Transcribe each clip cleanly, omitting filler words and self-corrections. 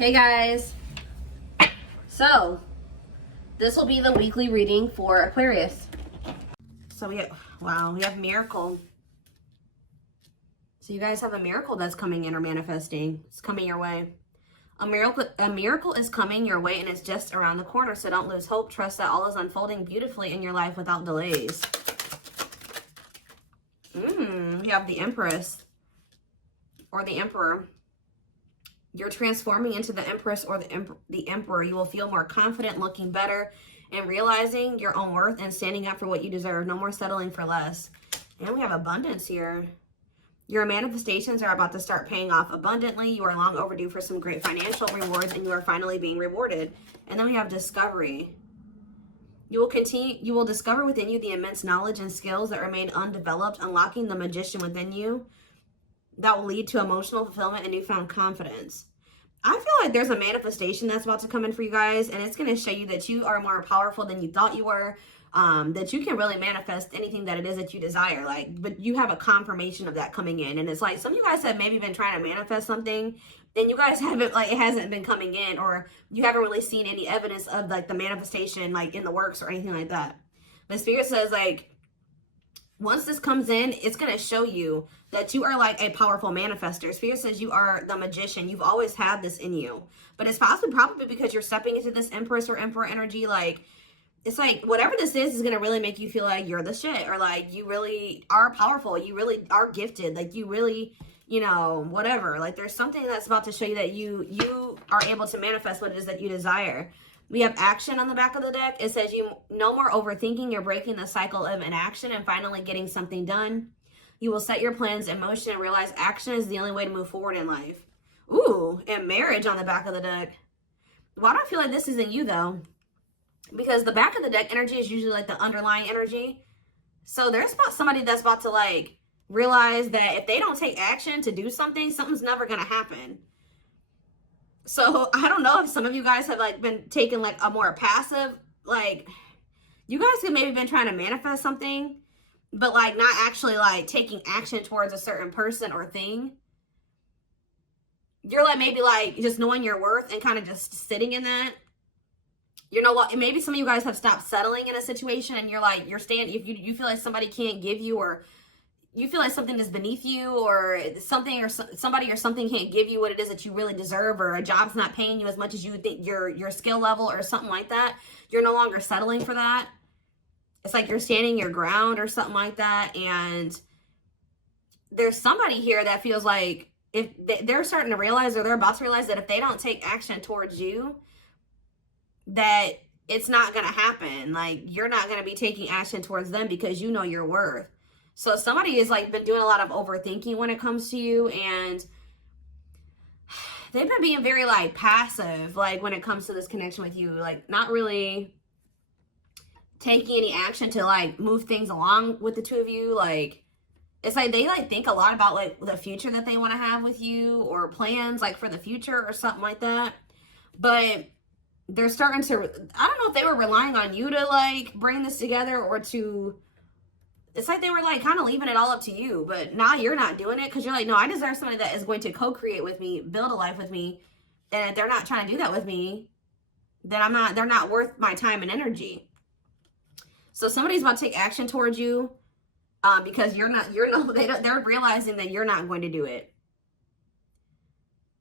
Hey guys, so this will be the weekly reading for Aquarius. So we have miracle. So you guys have a miracle that's coming in or manifesting. It's coming your way. A miracle is coming your way, and it's just around the corner. So don't lose hope. Trust that all is unfolding beautifully in your life without delays. You have the Empress or the Emperor. You're transforming into the Empress or the Emperor. You will feel more confident, looking better, and realizing your own worth and standing up for what you deserve. No more settling for less. And we have abundance here. Your manifestations are about to start paying off abundantly. You are long overdue for some great financial rewards, and you are finally being rewarded. And then we have discovery. You will discover within you the immense knowledge and skills that remain undeveloped, unlocking the magician within you that will lead to emotional fulfillment and newfound confidence. I feel like there's a manifestation that's about to come in for you guys, and it's going to show you that you are more powerful than you thought you were, that you can really manifest anything that it is that you desire. But you have a confirmation of that coming in, and it's like some of you guys have maybe been trying to manifest something, and you guys haven't, it hasn't been coming in, or you haven't really seen any evidence of the manifestation in the works or anything like that. But Spirit says once this comes in, it's going to show you that you are a powerful manifester. Spirit says you are the magician. You've always had this in you. But it's probably because you're stepping into this Empress or Emperor energy. It's whatever this is going to really make you feel like you're the shit. Or you really are powerful. You really are gifted. You really, whatever. There's something that's about to show you that you are able to manifest what it is that you desire. We have action on the back of the deck. It says no more overthinking. You're breaking the cycle of inaction and finally getting something done. You will set your plans in motion and realize action is the only way to move forward in life. Ooh, and marriage on the back of the deck. Why do I feel like this isn't you though? Because the back of the deck energy is usually the underlying energy. So there's somebody that's about to realize that if they don't take action to do something, something's never going to happen. So I don't know if some of you guys have been taking a more passive, you guys have maybe been trying to manifest something, but not actually taking action towards a certain person or thing. You're maybe just knowing your worth and kind of just sitting in that. Maybe some of you guys have stopped settling in a situation, and you're staying, if you feel like somebody can't give you, or you feel like something is beneath you, or something or somebody or something can't give you what it is that you really deserve, or a job's not paying you as much as you think your skill level or something like that. You're no longer settling for that. It's you're standing your ground or something like that. And there's somebody here that feels like if they're starting to realize, or they're about to realize, that if they don't take action towards you, that it's not going to happen. You're not going to be taking action towards them because you know your worth. So somebody has been doing a lot of overthinking when it comes to you, and they've been being very passive when it comes to this connection with you, not really taking any action to move things along with the two of you. It's they think a lot about the future that they want to have with you, or plans for the future or something like that. But they're starting to, I don't know if they were relying on you to bring this together, or to, it's they were kind of leaving it all up to you. But now you're not doing it because you're no, I deserve somebody that is going to co-create with me, build a life with me. And if they're not trying to do that with me, then they're not worth my time and energy. So somebody's about to take action towards you because they're realizing that you're not going to do it.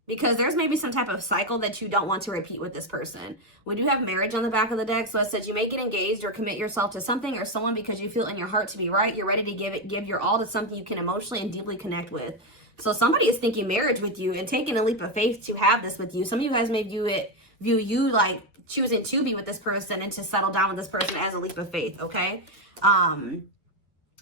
Because there's maybe some type of cycle that you don't want to repeat with this person. We do have marriage on the back of the deck. So it says you may get engaged or commit yourself to something or someone because you feel in your heart to be right. You're ready to give your all to something you can emotionally and deeply connect with. So somebody is thinking marriage with you and taking a leap of faith to have this with you. Some of you guys may view you choosing to be with this person and to settle down with this person as a leap of faith, okay?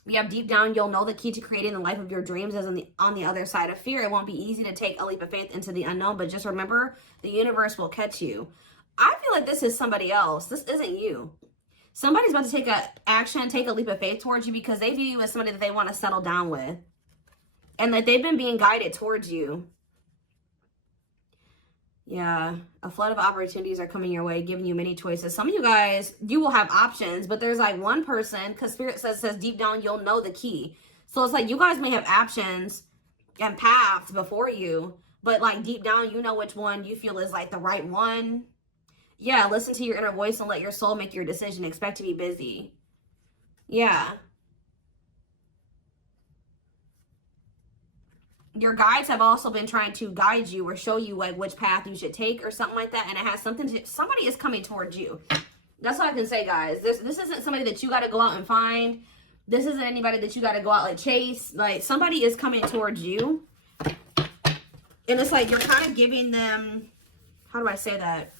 We have deep down, you'll know the key to creating the life of your dreams is on the other side of fear. It won't be easy to take a leap of faith into the unknown, but just remember, the universe will catch you. I feel like this is somebody else. This isn't you. Somebody's about to take a leap of faith towards you because they view you as somebody that they want to settle down with. And that they've been being guided towards you. Yeah, a flood of opportunities are coming your way, giving you many choices. Some of you guys, you will have options, but there's one person, because Spirit says deep down, you'll know the key. So it's you guys may have options and paths before you, but like deep down, you know which one you feel is like the right one. Yeah, listen to your inner voice and let your soul make your decision. Expect to be busy. Yeah. Your guides have also been trying to guide you or show you like which path you should take or something like that. And it has something to, somebody is coming towards you. That's all I can say, guys. This isn't somebody that you got to go out and find. This isn't anybody that you got to go out like chase. Like, somebody is coming towards you. And it's like you're kind of giving them, how do I say that?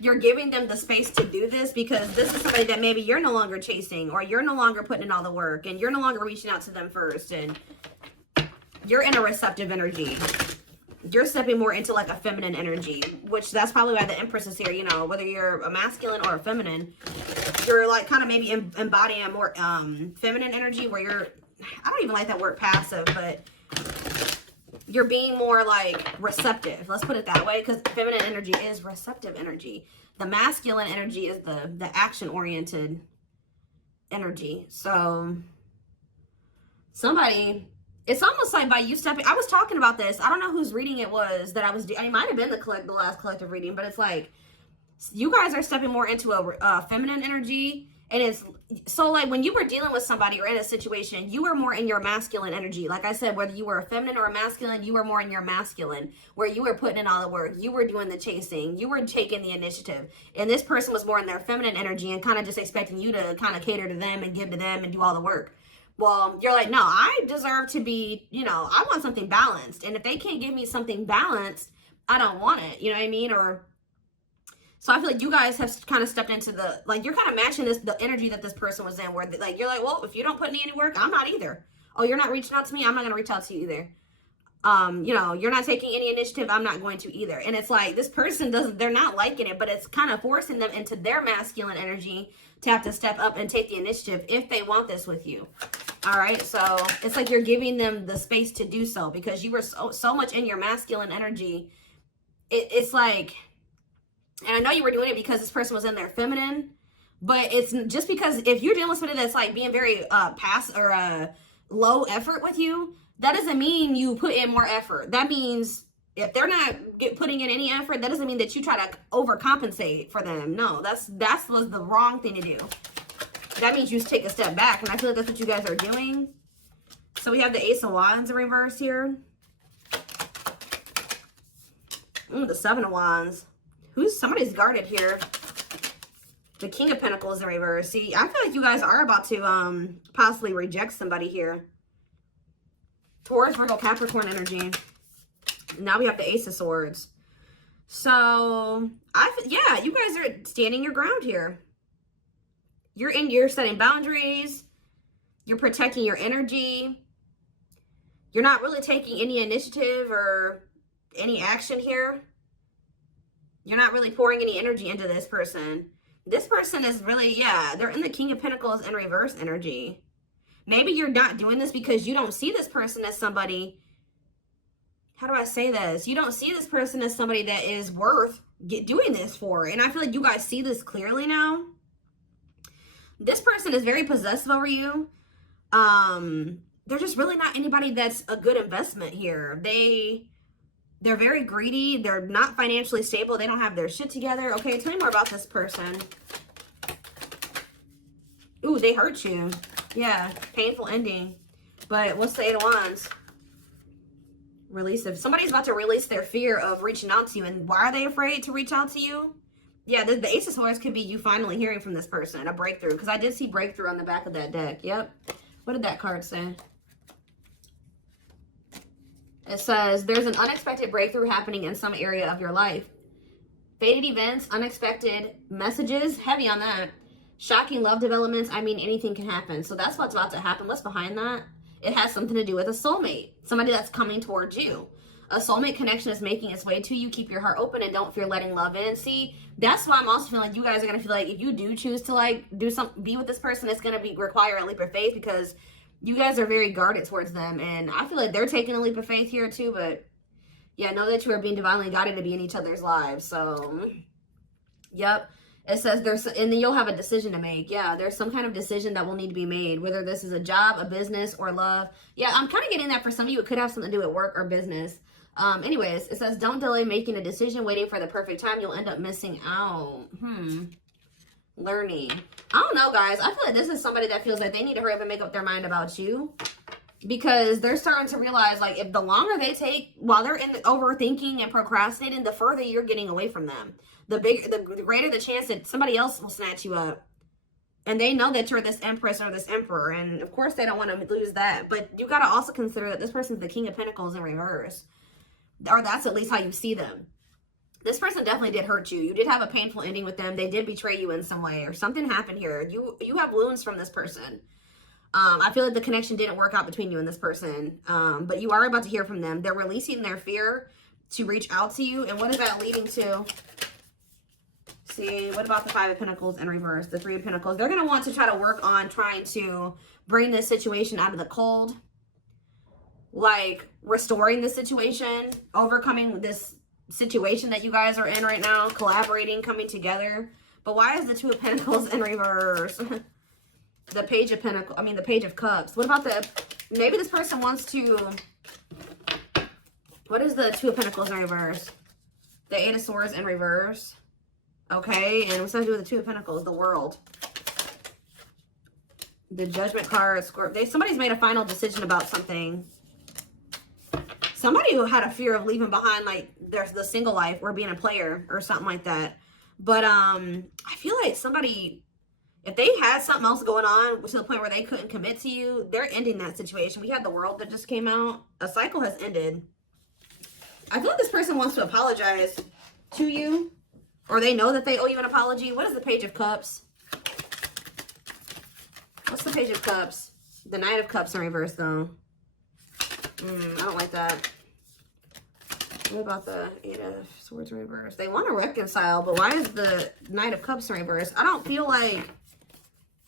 You're giving them the space to do this because this is somebody that maybe you're no longer chasing, or you're no longer putting in all the work, and you're no longer reaching out to them first, and you're in a receptive energy. You're stepping more into like a feminine energy, which that's probably why the Empress is here. You know, whether you're a masculine or a feminine, you're like kind of maybe embodying a more feminine energy where you're, I don't even like that word passive, but you're being more like receptive. Let's put it that way, because feminine energy is receptive energy. The masculine energy is the action-oriented energy. So somebody, it's almost like by you stepping, I was talking about this. I don't know whose reading it was that I was doing. It might have been the last collective reading, but it's like you guys are stepping more into a feminine energy. And it's so like when you were dealing with somebody or in a situation, you were more in your masculine energy. Like I said, whether you were a feminine or a masculine, you were more in your masculine, where you were putting in all the work. You were doing the chasing. You were taking the initiative. And this person was more in their feminine energy and kind of just expecting you to kind of cater to them and give to them and do all the work. Well, you're like, no, I deserve to be, you know, I want something balanced. And if they can't give me something balanced, I don't want it. You know what I mean? Or so I feel like you guys have kind of stepped into the, like, you're kind of matching the energy that this person was in, where like, you're like, well, if you don't put in any work, I'm not either. Oh, you're not reaching out to me, I'm not going to reach out to you either. You know, you're not taking any initiative, I'm not going to either. And it's like, this person they're not liking it, but it's kind of forcing them into their masculine energy to have to step up and take the initiative if they want this with you. All right. So it's like you're giving them the space to do so because you were so much in your masculine energy. It's like, and I know you were doing it because this person was in their feminine, but it's just because if you're dealing with somebody that's like being very low effort with you, that doesn't mean you put in more effort. That means if they're not putting in any effort, that doesn't mean that you try to overcompensate for them. No, that was the wrong thing to do. That means you just take a step back, and I feel like that's what you guys are doing. So we have the Ace of Wands in reverse here. The Seven of Wands. Somebody's guarded here. The King of Pentacles in reverse. See, I feel like you guys are about to possibly reject somebody here. Taurus, Virgo, Capricorn energy. Now we have the Ace of Swords. So, yeah, you guys are standing your ground here. You're setting boundaries. You're protecting your energy. You're not really taking any initiative or any action here. You're not really pouring any energy into this person. This person is really, yeah, they're in the King of Pentacles in reverse energy. Maybe you're not doing this because you don't see this person as somebody, how do I say this? You don't see this person as somebody that is worth doing this for. And I feel like you guys see this clearly now. This person is very possessive over you. They're just really not anybody that's a good investment here. They're very greedy. They're not financially stable. They don't have their shit together. Okay, tell me more about this person. Ooh, they hurt you. Yeah, painful ending. But what's the Eight of Wands? Release of, somebody's about to release their fear of reaching out to you. And why are they afraid to reach out to you? Yeah, the Ace of Swords could be you finally hearing from this person, a breakthrough. Because I did see breakthrough on the back of that deck. Yep. What did that card say? It says, there's an unexpected breakthrough happening in some area of your life. Fated events, unexpected messages, heavy on that. Shocking love developments, I mean, anything can happen. So that's what's about to happen. What's behind that? It has something to do with a soulmate. Somebody that's coming towards you. A soulmate connection is making its way to you. Keep your heart open and don't fear letting love in. See, that's why I'm also feeling like you guys are going to feel like if you do choose to like be with this person, it's going to require a leap of faith because you guys are very guarded towards them. And I feel like they're taking a leap of faith here too. But yeah, know that you are being divinely guided to be in each other's lives. So, yep. It says and then you'll have a decision to make. Yeah, there's some kind of decision that will need to be made, whether this is a job, a business, or love. Yeah, I'm kind of getting that for some of you. It could have something to do with work or business. Anyways, it says, don't delay making a decision, waiting for the perfect time. You'll end up missing out. Learning. I don't know, guys. I feel like this is somebody that feels like they need to hurry up and make up their mind about you. Because they're starting to realize, like, if the longer they take while they're in the overthinking and procrastinating, the further you're getting away from them. The greater the chance that somebody else will snatch you up. And they know that you're this empress or this emperor. And, of course, they don't want to lose that. But you got to also consider that this person's the King of Pentacles in reverse. Or that's at least how you see them. This person definitely did hurt you. You did have a painful ending with them. They did betray you in some way. Or something happened here. You have wounds from this person. I feel like the connection didn't work out between you and this person. But you are about to hear from them. They're releasing their fear to reach out to you. And what is that leading to? See, what about the Five of Pentacles in reverse? The Three of Pentacles. They're going to want to try to work on trying to bring this situation out of the cold. Like, restoring the situation. Overcoming this situation that you guys are in right now. Collaborating, coming together. But why is the Two of Pentacles in reverse? The Page of Pentacles. I mean, the Page of Cups. What about the... Maybe this person wants to... What is the Two of Pentacles in reverse? The Eight of Swords in reverse. Okay, and what's that to do with the Two of Pentacles? The World. The Judgment card. Somebody's made a final decision about something. Somebody who had a fear of leaving behind, like, the single life or being a player or something like that. But I feel like somebody, if they had something else going on to the point where they couldn't commit to you, they're ending that situation. We had the World that just came out. A cycle has ended. I feel like this person wants to apologize to you. Or they know that they owe you an apology. What is the Page of Cups? What's the Page of Cups? The Knight of Cups in reverse, though. I don't like that. What about the Eight of Swords in reverse? They want to reconcile, but why is the Knight of Cups in reverse? I don't feel like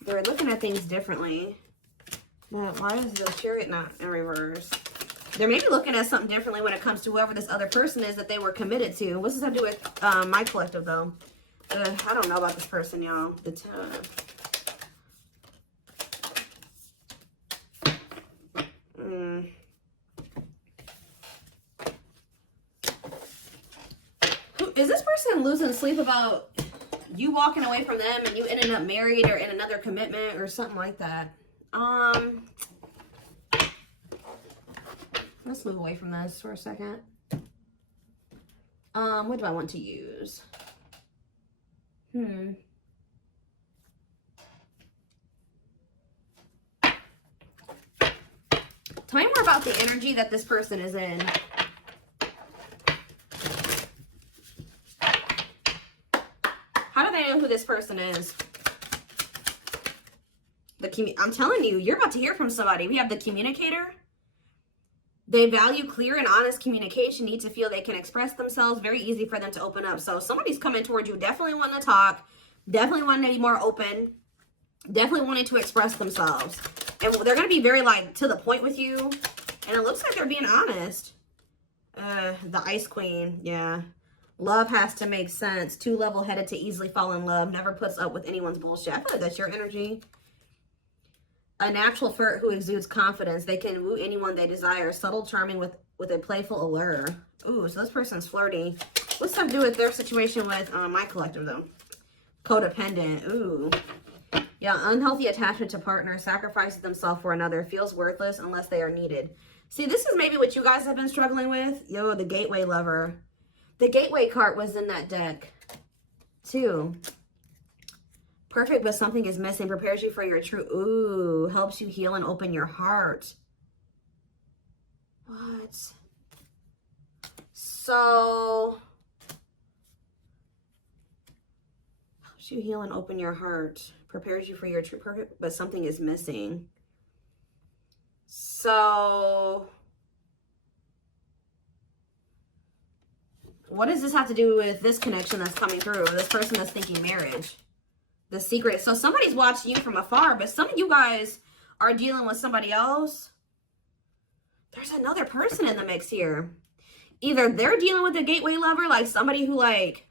they're looking at things differently. But why is the Chariot not in reverse? They're maybe looking at something differently when it comes to whoever this other person is that they were committed to. What's this have to do with my collective, though? I don't know about this person, y'all. Is this person losing sleep about you walking away from them and you ending up married or in another commitment or something like that? Let's move away from this for a second. What do I want to use? Tell me more about the energy that this person is in. How do they know who this person is? I'm telling you, you're about to hear from somebody. We have the Communicator. They value clear and honest communication, need to feel they can express themselves. Very easy for them to open up. So somebody's coming towards you, definitely wanting to talk, definitely wanting to be more open, definitely wanting to express themselves. And they're going to be very, like, to the point with you. And it looks like they're being honest. The Ice Queen, yeah. Love has to make sense. Too level-headed to easily fall in love. Never puts up with anyone's bullshit. I feel like that's your energy. A natural flirt who exudes confidence. They can woo anyone they desire. Subtle, charming with a playful allure. Ooh, so this person's flirty. What's that to do with their situation with my collective, though? Codependent. Ooh. Yeah, unhealthy attachment to partner. Sacrifices themselves for another. Feels worthless unless they are needed. See, this is maybe what you guys have been struggling with. Yo, the Gateway Lover. The Gateway card was in that deck, too. Perfect, but something is missing. Prepares you for your true... Ooh, helps you heal and open your heart. What? So... helps you heal and open your heart. Prepares you for your true... Perfect, but something is missing. So... what does this have to do with this connection that's coming through? This person that's thinking marriage? The secret. So somebody's watching you from afar, but some of you guys are dealing with somebody else. There's another person in the mix here. Either they're dealing with a Gateway Lover, like somebody who, like,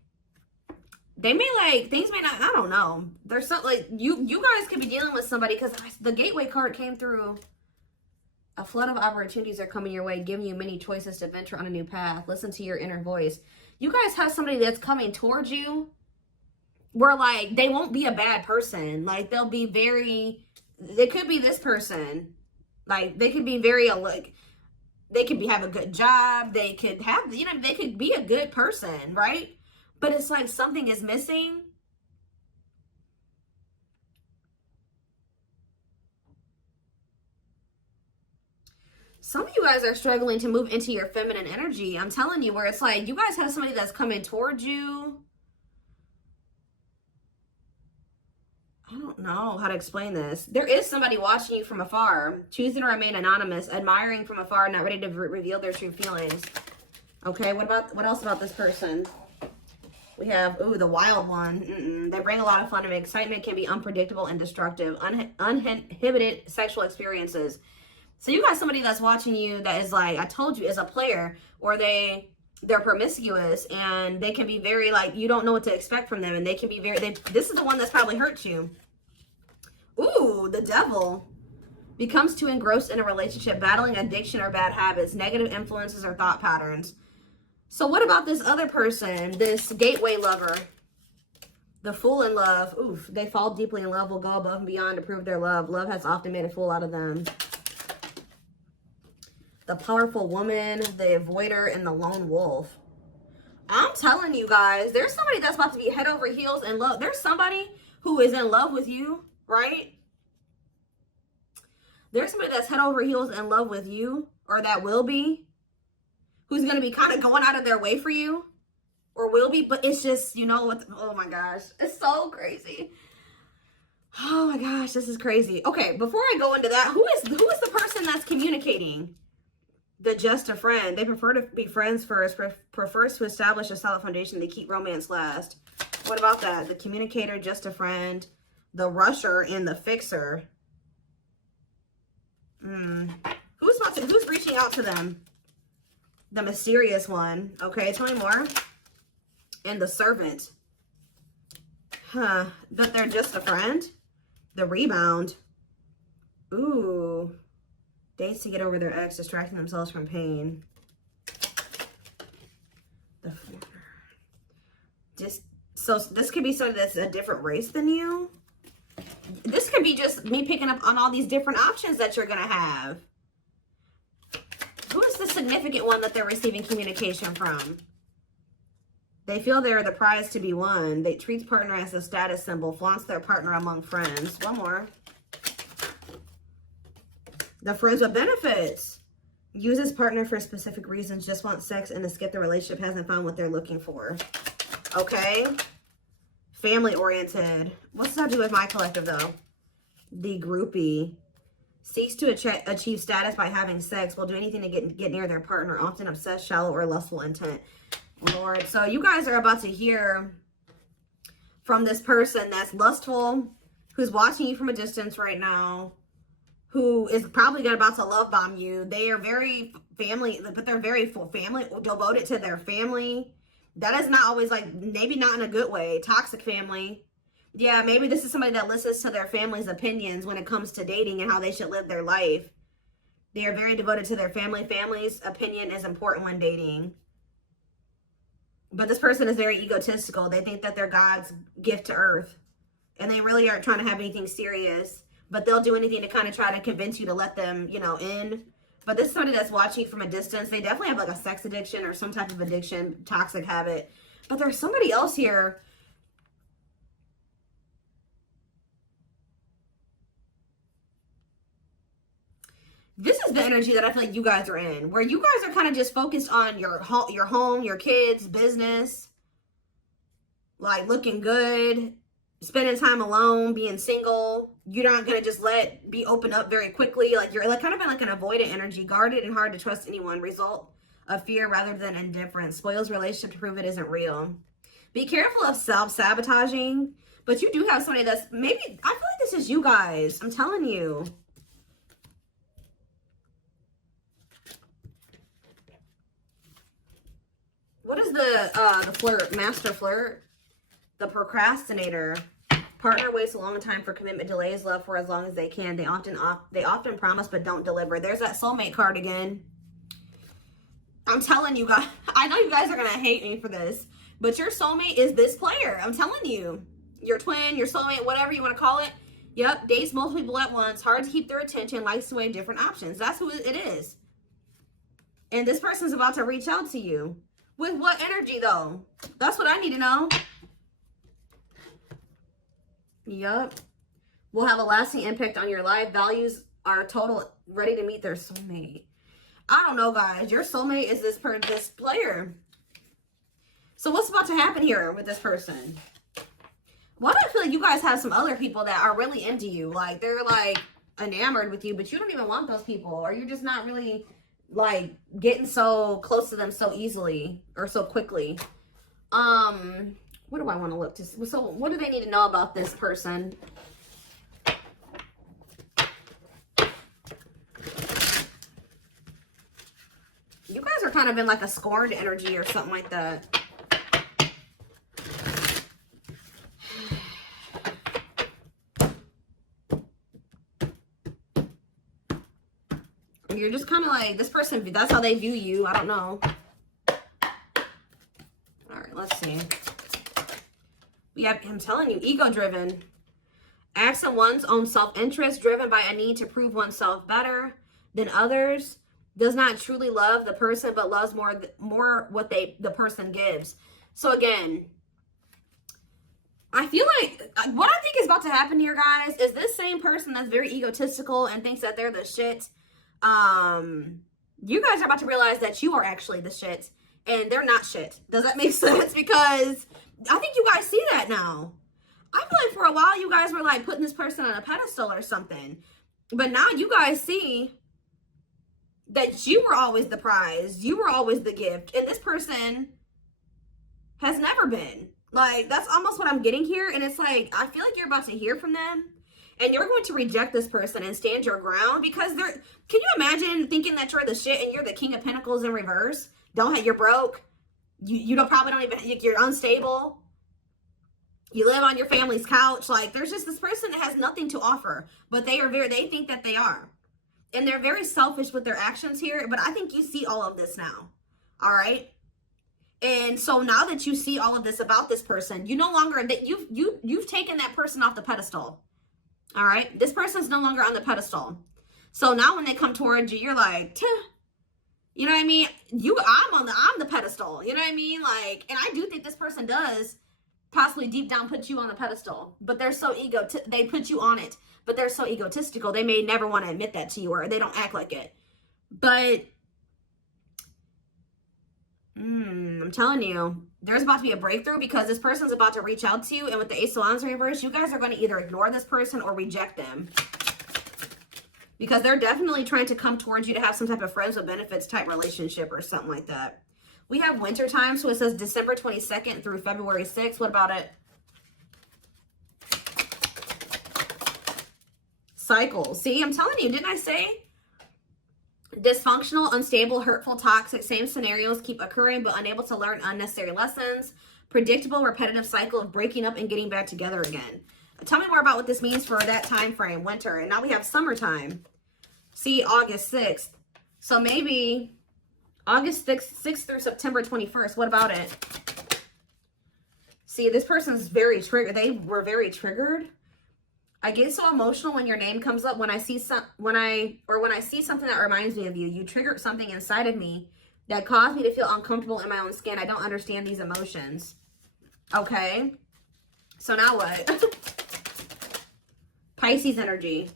they may, like, things may not, I don't know. There's something, like, you guys could be dealing with somebody, because the Gateway card came through A flood of opportunities are coming your way, giving you many choices to venture on a new path. Listen to your inner voice. You guys have somebody that's coming towards you where, like, they won't be a bad person. Like, they'll be very, they could be this person. Like, they could be very, like, they could have a good job. They could have, you know, they could be a good person, right? But it's like something is missing. Some of you guys are struggling to move into your feminine energy. I'm telling you, where it's like you guys have somebody that's coming towards you. I don't know how to explain this. There is somebody watching you from afar, choosing to remain anonymous, admiring from afar, not ready to reveal their true feelings. Okay, what else about this person? We have, ooh, the wild one. They bring a lot of fun and excitement, can be unpredictable and destructive. Uninhibited sexual experiences. So you got somebody that's watching you that is like, I told you, is a player, or they're promiscuous, and they can be very, like, you don't know what to expect from them, and they can be very, this is the one that's probably hurt you. Ooh, the devil. Becomes too engrossed in a relationship, battling addiction or bad habits, negative influences or thought patterns. So what about this other person, this gateway lover? The fool in love. Oof, they fall deeply in love, will go above and beyond to prove their love. Love has often made a fool out of them. The powerful woman, the avoider, and the lone wolf. I'm telling you guys, there's somebody that's about to be head over heels in love. There's somebody who is in love with you, right? There's somebody that's head over heels in love with you, or that will be, who's going to be kind of going out of their way for you, or will be, but it's just, you know what, oh my gosh, it's so crazy. Oh my gosh, this is crazy. Okay, before I go into that, who is the person that's communicating? The just a friend. They prefer to be friends first, prefers to establish a solid foundation. They keep romance last. What about that? The communicator, just a friend, the rusher, and the fixer. Who's reaching out to them? The mysterious one. Okay, tell me more. And the servant. Huh. But they're just a friend? The rebound. Ooh. Dates to get over their ex, distracting themselves from pain. So this could be somebody that's a different race than you. This could be just me picking up on all these different options that you're going to have. Who is the significant one that they're receiving communication from? They feel they're the prize to be won. They treat partner as a status symbol, flaunts their partner among friends. One more. The friends with benefits. Uses partner for specific reasons, just wants sex and to skip the relationship, hasn't found what they're looking for. Okay. Family oriented. What's that do with my collective though? The groupie. Seeks to achieve status by having sex. Will do anything to get near their partner. Often obsessed, shallow, or lustful intent. Lord. So you guys are about to hear from this person that's lustful, who's watching you from a distance right now, who is probably about to love bomb you. They are very family, but they're very family, devoted to their family. That is not always, like, maybe not in a good way. Toxic family. Yeah, maybe this is somebody that listens to their family's opinions when it comes to dating and how they should live their life. They are very devoted to their family. Family's opinion is important when dating. But this person is very egotistical. They think that they're God's gift to earth. And they really aren't trying to have anything serious. But they'll do anything to kind of try to convince you to let them, you know, in. But this is somebody that's watching you from a distance. They definitely have like a sex addiction or some type of addiction, toxic habit. But there's somebody else here. This is the energy that I feel like you guys are in, where you guys are kind of just focused on your home, your kids, business, like looking good, spending time alone, being single. You're not going to just be open up very quickly. Like you're like kind of in like an avoidant energy, guarded and hard to trust anyone. Result of fear rather than indifference. Spoils relationship to prove it isn't real. Be careful of self-sabotaging, but you do have somebody that's maybe, I feel like this is you guys. I'm telling you. What is the flirt, master flirt? The procrastinator. Partner waits a long time for commitment, delays love for as long as they can. They often promise but don't deliver. There's that soulmate card again. I'm telling you guys, I know you guys are going to hate me for this, but your soulmate is this player. I'm telling you. Your twin, your soulmate, whatever you want to call it. Yep, dates multiple people at once, hard to keep their attention, likes to weigh different options. That's who it is. And this person's about to reach out to you. With what energy, though? That's what I need to know. Yep. Will have a lasting impact on your life. Values are total, ready to meet their soulmate. I don't know, guys. Your soulmate is this player. So what's about to happen here with this person? Why do I feel like you guys have some other people that are really into you? Like, they're, like, enamored with you, but you don't even want those people. Or you're just not really, like, getting so close to them so easily or so quickly. What do I want to look to? So, what do they need to know about this person? You guys are kind of in, like, a scorned energy or something like that. You're just kind of like, this person, that's how they view you. I don't know. All right, let's see. We have, I'm telling you, ego-driven. Acts on one's own self-interest, driven by a need to prove oneself better than others. Does not truly love the person, but loves more what the person gives. So again, I feel like what I think is about to happen here, guys, is this same person that's very egotistical and thinks that they're the shit. You guys are about to realize that you are actually the shit and they're not shit. Does that make sense? Because I think you guys see that now. I feel like for a while you guys were like putting this person on a pedestal or something, but now you guys see that you were always the prize. You were always the gift, and this person has never been. Like, that's almost what I'm getting here. And it's like, I feel like you're about to hear from them. And you're going to reject this person and stand your ground because they're, can you imagine thinking that you're the shit and you're the King of Pentacles in reverse? You're broke. You probably don't even, you're unstable. You live on your family's couch. Like, there's just this person that has nothing to offer, but they think that they are. And they're very selfish with their actions here, but I think you see all of this now. All right. And so now that you see all of this about this person, you no longer, that you've taken that person off the pedestal. All right. This person's no longer on the pedestal. So now when they come towards you, you're like, Tuh. You know what I mean? I'm the pedestal. You know what I mean? Like, and I do think this person does possibly deep down put you on the pedestal, but they're so they put you on it, but they're so egotistical. They may never want to admit that to you, or they don't act like it. But I'm telling you, there's about to be a breakthrough because this person's about to reach out to you. And with the Ace of Wands in reverse, you guys are going to either ignore this person or reject them. Because they're definitely trying to come towards you to have some type of friends with benefits type relationship or something like that. We have winter time, so it says December 22nd through February 6th. What about it? Cycle. See, I'm telling you, didn't I say? Dysfunctional, unstable, hurtful, toxic, same scenarios keep occurring but unable to learn unnecessary lessons. Predictable, repetitive cycle of breaking up and getting back together again. Tell me more about what this means for that time frame, winter. And now we have summertime. See, August 6th. So maybe August 6th through September 21st. What about it? See, this person's very triggered. They were very triggered. I get so emotional when your name comes up. When I see something that reminds me of you. You triggered something inside of me that caused me to feel uncomfortable in my own skin. I don't understand these emotions. Okay. So now what? Pisces energy.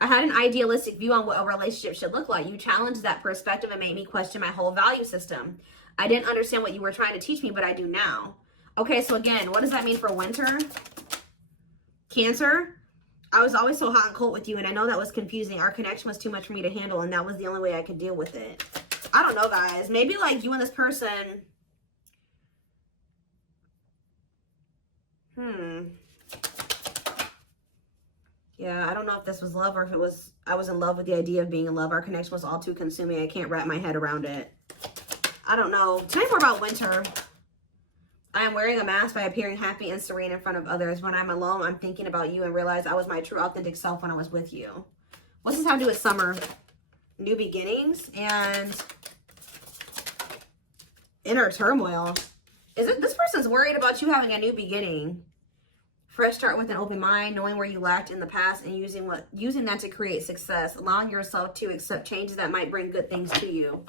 I had an idealistic view on what a relationship should look like. You challenged that perspective and made me question my whole value system. I didn't understand what you were trying to teach me, but I do now. Okay, so again, what does that mean for winter? Cancer. I was always so hot and cold with you, and I know that was confusing. Our connection was too much for me to handle, and that was the only way I could deal with it. I don't know, guys. Maybe like you and this person. Yeah, I don't know if this was love or if it was, I was in love with the idea of being in love. Our connection was all too consuming. I can't wrap my head around it. I don't know. Tell me more about winter. I am wearing a mask by appearing happy and serene in front of others. When I'm alone, I'm thinking about you and realize I was my true authentic self when I was with you. What's this have to do with summer? New beginnings and inner turmoil. Is it this person's worried about you having a new beginning? Fresh start with an open mind, knowing where you lacked in the past and using that to create success. Allowing yourself to accept changes that might bring good things to you.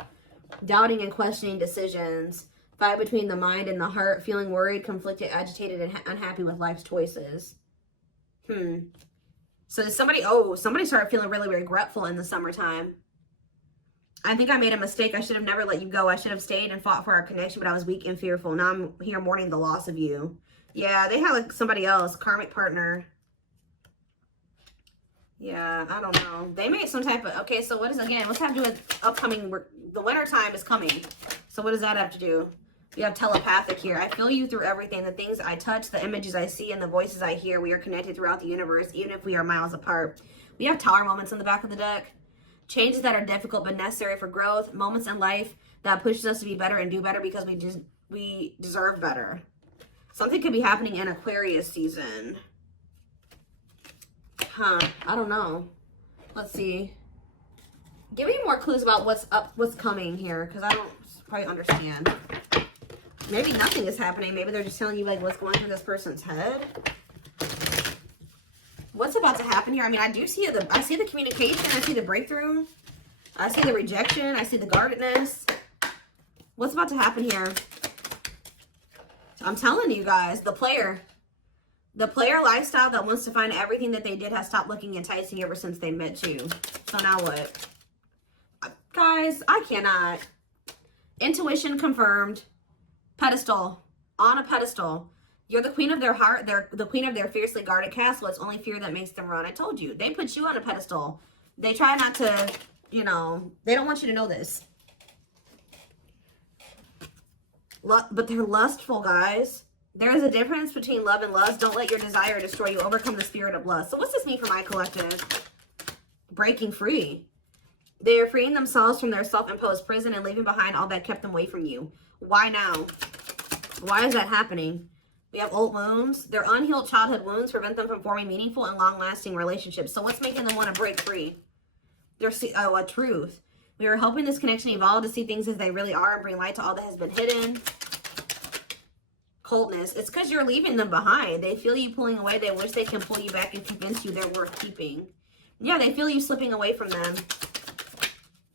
Doubting and questioning decisions. Fight between the mind and the heart. Feeling worried, conflicted, agitated, and unhappy with life's choices. So somebody started feeling really regretful in the summertime. I think I made a mistake. I should have never let you go. I should have stayed and fought for our connection, but I was weak and fearful. Now I'm here mourning the loss of you. Yeah, they had like somebody else, karmic partner. Yeah, I don't know. They made some type of, okay, so what is, again, what's have to do with upcoming, the winter time is coming. So what does that have to do? You have telepathic here. I feel you through everything. The things I touch, the images I see, and the voices I hear. We are connected throughout the universe, even if we are miles apart. We have tower moments in the back of the deck. Changes that are difficult but necessary for growth. Moments in life that pushes us to be better and do better because we deserve better. Something could be happening in Aquarius season. I don't know. Let's see. Give me more clues about what's coming here, because I don't quite understand. Maybe nothing is happening. Maybe they're just telling you like what's going through this person's head. What's about to happen here? I mean, I see the communication. I see the breakthrough. I see the rejection. I see the guardedness. What's about to happen here? I'm telling you guys, the player lifestyle that wants to find everything that they did has stopped looking enticing ever since they met you. So now what? Guys, I cannot. Intuition confirmed. Pedestal. On a pedestal. You're the queen of their heart. They're the queen of their fiercely guarded castle. It's only fear that makes them run. I told you. They put you on a pedestal. They try not to, you know, they don't want you to know this. But they're lustful, guys. There is a difference between love and lust. Don't let your desire destroy you. Overcome the spirit of lust. So what's this mean for my collective? Breaking free. They are freeing themselves from their self-imposed prison and leaving behind all that kept them away from you. Why now? Why is that happening? We have old wounds. Their unhealed childhood wounds prevent them from forming meaningful and long-lasting relationships. So what's making them want to break free? A truth. We are helping this connection evolve to see things as they really are and bring light to all that has been hidden. Coldness. It's because you're leaving them behind. They feel you pulling away. They wish they can pull you back and convince you they're worth keeping. Yeah, they feel you slipping away from them.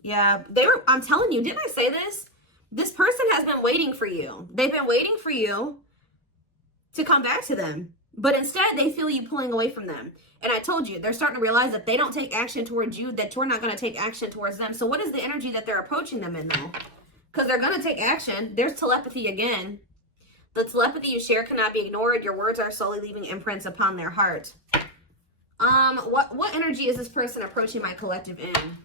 Yeah, I'm telling you, didn't I say this? This person has been waiting for you. They've been waiting for you to come back to them. But instead, they feel you pulling away from them. And I told you, they're starting to realize that they don't take action towards you, that you're not going to take action towards them. So what is the energy that they're approaching them in, though? Because they're going to take action. There's telepathy again. The telepathy you share cannot be ignored. Your words are slowly leaving imprints upon their heart. What energy is this person approaching my collective in?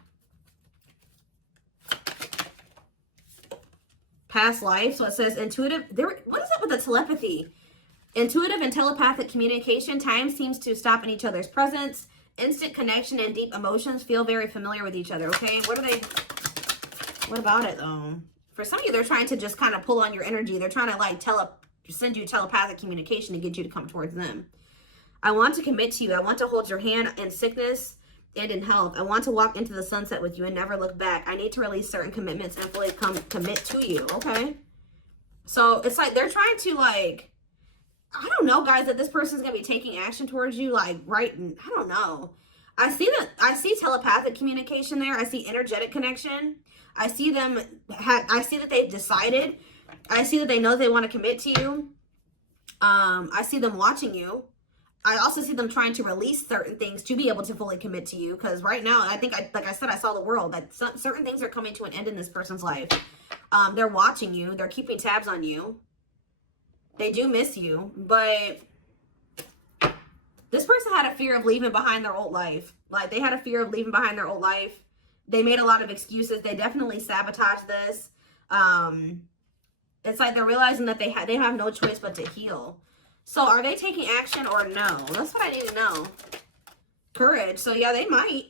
Past life. So it says intuitive. What is up with the telepathy? Intuitive and telepathic communication. Time seems to stop in each other's presence. Instant connection and deep emotions. Feel very familiar with each other. Okay. What about it though? For some of you, they're trying to just kind of pull on your energy. They're trying to like send you telepathic communication to get you to come towards them. I want to commit to you. I want to hold your hand in sickness and in health. I want to walk into the sunset with you and never look back. I need to release certain commitments and fully commit to you. Okay. So it's like they're trying to like, I don't know, guys, that this person's going to be taking action towards you. Like, right. I don't know. I see telepathic communication there. I see energetic connection. I see them. I see that they've decided. I see that they know they want to commit to you. I see them watching you. I also see them trying to release certain things to be able to fully commit to you. Because right now, I think, like I said, I saw the world. That certain things are coming to an end in this person's life. They're watching you. They're keeping tabs on you. They do miss you. But this person had a fear of leaving behind their old life. Like, they had a fear of leaving behind their old life. They made a lot of excuses. They definitely sabotaged this. It's like they're realizing that they have no choice but to heal. So are they taking action or no? That's what I need to know. Courage. So yeah, they might.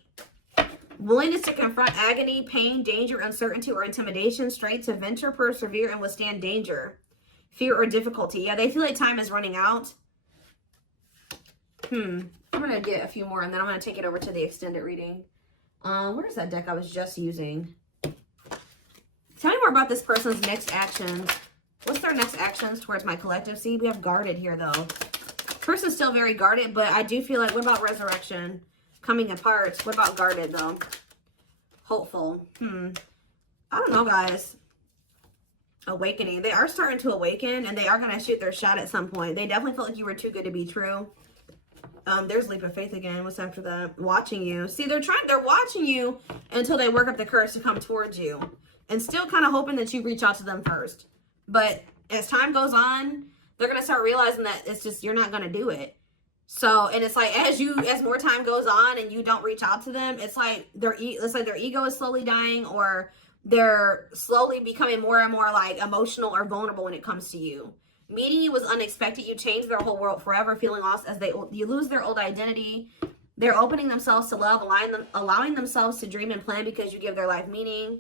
Willingness to confront agony, pain, danger, uncertainty, or intimidation. Strength to venture, persevere, and withstand danger. fear or difficulty. Yeah, they feel like time is running out. I'm going to get a few more, and then I'm going to take it over to the extended reading. Where's that deck I was just using? Tell me more about this person's next actions. What's their next actions towards my collective? See, we have guarded here, though. Person's still very guarded, but I do feel like, what about resurrection? Coming apart. What about guarded, though? Hopeful. I don't know, guys. Awakening. They are starting to awaken, and they are going to shoot their shot at some point. They definitely felt like you were too good to be true. There's leap of faith again. What's after that? Watching you. See, they're watching you until they work up the courage to come towards you. And still kind of hoping that you reach out to them first. But as time goes on, they're going to start realizing that it's just, you're not going to do it. So, and it's like, as more time goes on and you don't reach out to them, it's like their ego is slowly dying, or they're slowly becoming more and more like emotional or vulnerable when it comes to you. Meeting you was unexpected. You changed their whole world forever, feeling lost as you lose their old identity. They're opening themselves to love, allowing themselves to dream and plan because you give their life meaning.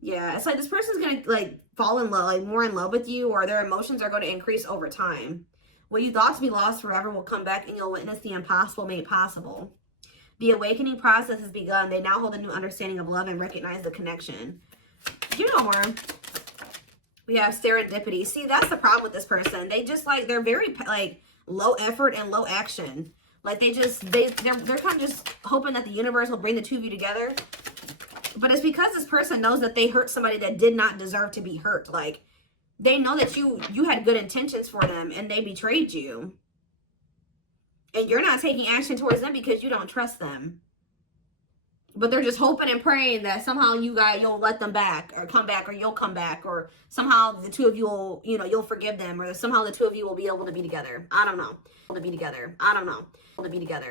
Yeah, it's like this person's going to like fall in love, like more in love with you, or their emotions are going to increase over time. What you thought to be lost forever will come back, and you'll witness the impossible made possible. The awakening process has begun. They now hold a new understanding of love and recognize the connection. You know more. We have serendipity. See, that's the problem with this person. They just like, they're very like low effort and low action. Like they're kind of just hoping that the universe will bring the two of you together. But it's because this person knows that they hurt somebody that did not deserve to be hurt. Like, they know that you had good intentions for them, and they betrayed you. And you're not taking action towards them because you don't trust them. But they're just hoping and praying that somehow you'll let them back, or come back, or you'll come back, or somehow the two of you will, you'll forgive them, or somehow the two of you will be able to be together. I don't know. To be together. I don't know. To be together.